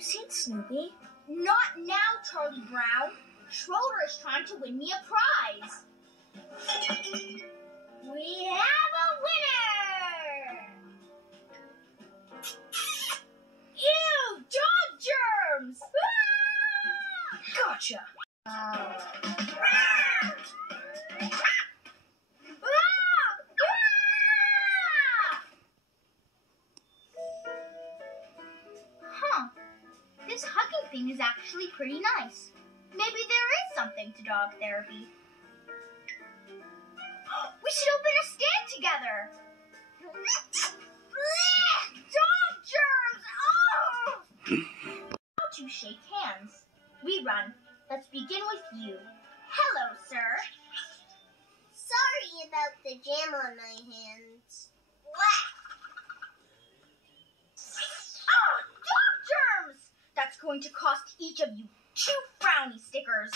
You seen Snoopy? Not now, Charlie Brown. Schroeder is trying to win me a prize. We have a winner! Ew, dog germs! Gotcha! Huh. This hugging thing is actually pretty nice. Maybe there is something to dog therapy. We should open a stand together. Dog germs! Oh! How to shake hands. Rerun. Let's begin with you. Hello, sir. Sorry about the jam on my hands. Oh, dog germs! That's going to cost each of you 2 frowny stickers.